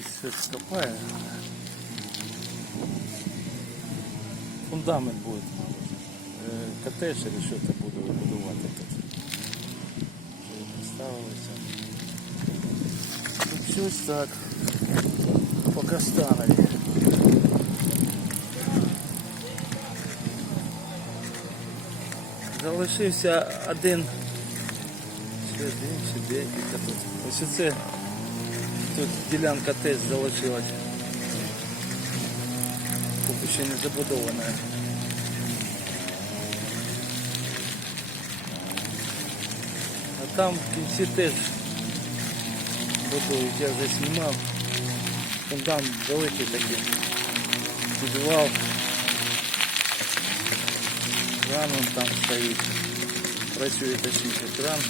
щось копає. Фундамент буде, мабуть. Е, Котеж чи що це буду будувати тут. Вже поставилося. Тут щось так. По кастанові. Залишився один. Чи один, декілька тут. Ось це тут ділянка теж залишилась. Поки ще не забудована. А там в кінці теж будують, я вже знімав. Там великий такий підвал. Кран он там стоїть. Працює точніше кран.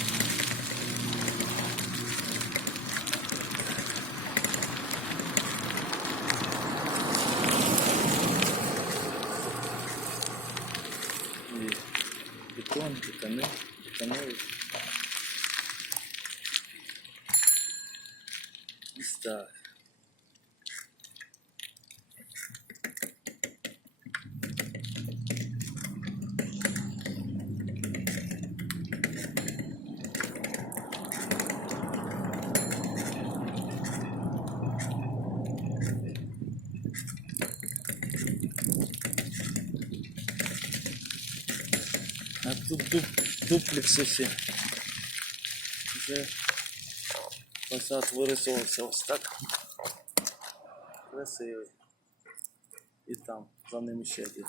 Бетон, бетони, бетонові. Ось так. А тут дуп, дуплекси всі вже фасад вирисовувався ось так. Красивий. І там за ним ще один.